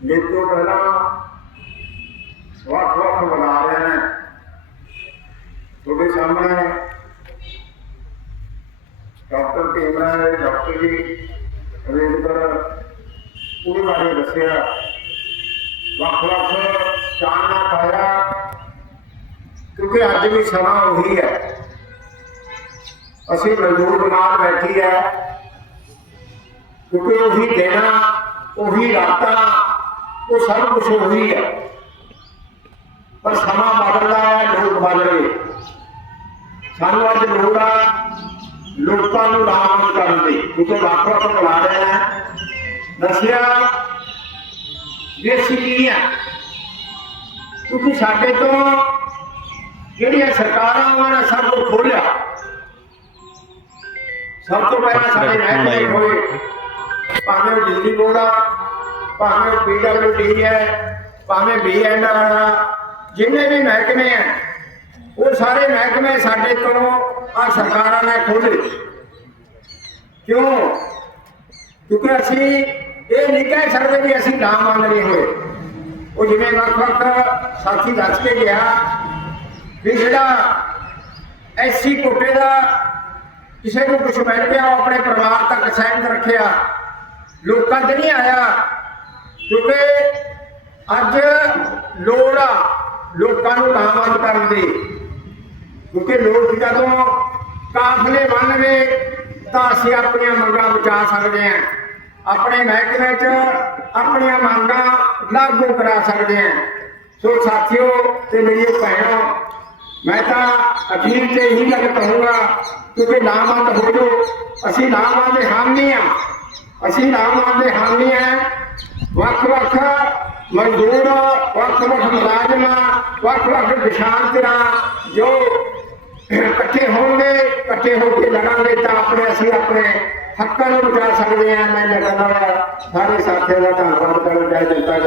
ਮੇਰੇ ਤੋਂ ਪਹਿਲਾਂ ਵੱਖ ਵੱਖ ਬੁਲਾਰਿਆਂ ਨੇ ਤੁਹਾਡੇ ਸਾਹਮਣੇ ਡਾਕਟਰ ਟੀਮਰਾ ਡਾਕਟਰ ਜੀ ਅੰਬੇਦਕਰ ਉਹਦੇ ਬਾਰੇ ਦੱਸਿਆ ਵੱਖ ਵੱਖ ਚਾਨਣਾ ਪਾਇਆ ਕਿਉਂਕਿ ਅੱਜ ਵੀ ਸਮਾਂ ਉਹੀ ਹੈ ਅਸੀਂ ਮਜ਼ਦੂਰ ਜਮਾਤ ਬੈਠੀ ਹੈ ਕਿਉਂਕਿ ਉਹੀ ਦੇਣਾ ਉਹੀ ਰਾਤਾਂ ਉਹ ਸਭ ਕੁਝ ਉਹੀ ਹੈ। ਪਰ ਸਮਾਂ ਬਦਲਦਾ ਹੈ ਲੋਕ ਬਦਲ ਗਏ ਸਾਨੂੰ ਅੱਜ ਲੋੜ ਆ ਲੋਕਾਂ ਨੂੰ ਰਾਮ ਕਰਨ ਦੀ। ਕਿਉਂਕਿ ਵੱਖ ਵੱਖ ਬੁਲਾ ਰਹੇ ਨੇ ਦੱਸਿਆ ਅਸੀਂ ਕੀ ਆ? ਕਿਉਂਕਿ ਸਾਡੇ ਤੋਂ ਜਿਹੜੀਆਂ ਸਰਕਾਰਾਂ ਉਹਨਾਂ ਨੇ ਸਭ ਕੁਝ ਖੋਲਿਆ। ਸਭ ਤੋਂ ਪਹਿਲਾਂ ਸਾਡੇ ਮਹਿਕਮੇ ਹੋਏ। ਭਾਵੇਂ ਬਿਜਲੀ ਬੋਰਡ ਆ ਭਾਵੇਂ ਉਹ ਪੀਡਬਲਯੂਡੀ ਹੈ, ਭਾਵੇਂ ਬੀਐਨਆਰ ਆ, ਜਿੰਨੇ ਵੀ ਮਹਿਕਮੇ ਆ, ਉਹ ਸਾਰੇ ਮਹਿਕਮੇ ਸਾਡੇ ਕੋਲੋਂ ਆ ਸਰਕਾਰਾਂ ਨੇ ਖੋਲੇ ਕਿਉਂ? ਕਿਉਂਕਿ ਅਸੀਂ ਇਹ ਨਹੀਂ ਕਹਿ ਸਕਦੇ ਵੀ ਅਸੀਂ ਨਾ ਮੰਨ ਲਏ ਹੋਏ। ਉਹ ਜਿਵੇਂ ਵੱਖ ਵੱਖ ਸਾਥੀ ਦੱਸ ਕੇ ਗਿਆ ਵੀ ਜਿਹੜਾ ਐਸੀ ਕੋਟੇ ਦਾ ਕਿਸੇ ਨੂੰ ਕੁਝ ਮਿਲ ਗਿਆ, ਉਹ ਆਪਣੇ ਪਰਿਵਾਰ ਤੱਕ ਸਹਿਮਤ ਰੱਖਿਆ। ਲੋਕਾਂ ਤੇ ਨਹੀਂ ਆਇਆ ਕਿਉਂਕਿ ਅੱਜ ਲੋੜ ਆ ਲੋਕਾਂ ਨੂੰ ਨਾਮਜ਼ਦ ਕਰਨ ਦੀ। ਕਿਉਂਕਿ ਲੋਕ ਜਦੋਂ ਕਾਫਲੇ ਬਣਨਗੇ ਤਾਂ ਅਸੀਂ ਆਪਣੀਆਂ ਮੰਗਾਂ ਬਚਾ ਸਕਦੇ ਹਾਂ। ਆਪਣੇ ਮਹਿਕਮੇ 'ਚ ਆਪਣੀਆਂ ਮੰਗਾਂ ਲਾਗੂ ਕਰਾ ਸਕਦੇ ਹਾਂ। ਸੋ ਸਾਥੀਓ ਤੇ ਮੇਰੀ ਭੈਣੋ, ਮੈਂ ਤਾਂ ਅਖੀਰ ਤੇ ਹੀ ਗੱਲ ਕਹੂੰਗਾ, ਕਿਉਂਕਿ ਨਾਮੰਦ ਹੋ ਜੋ ਅਸੀਂ ਨਾਮਾਂ ਦੇ ਹਾਮੀ ਆ ਅਸੀਂ ਨਾਮਾਂ ਦੇ ਹਾਮੀ ਆ ਵੱਖ ਵੱਖ ਮਜ਼ਦੂਰ, ਵੱਖ ਵੱਖ ਮੁਲਾਜ਼ਮਾਂ, ਵੱਖ ਵੱਖ ਦਿਸ਼ਾਂਤਰਾਂ ਜੋ ਇਕੱਠੇ ਹੋਣਗੇ, ਇਕੱਠੇ ਹੋ ਕੇ ਲੜਾਂਗੇ ਤਾਂ ਆਪਣੇ ਅਸੀਂ ਆਪਣੇ ਹੱਕਾਂ ਨੂੰ ਬਚਾ ਸਕਦੇ ਹਾਂ। ਮੈਂ ਲਗਾਤਾਰ ਸਾਰੇ ਸਾਥੀਆਂ ਦਾ ਧੰਨਵਾਦ ਕਰਦਾ, ਜਨਤਾ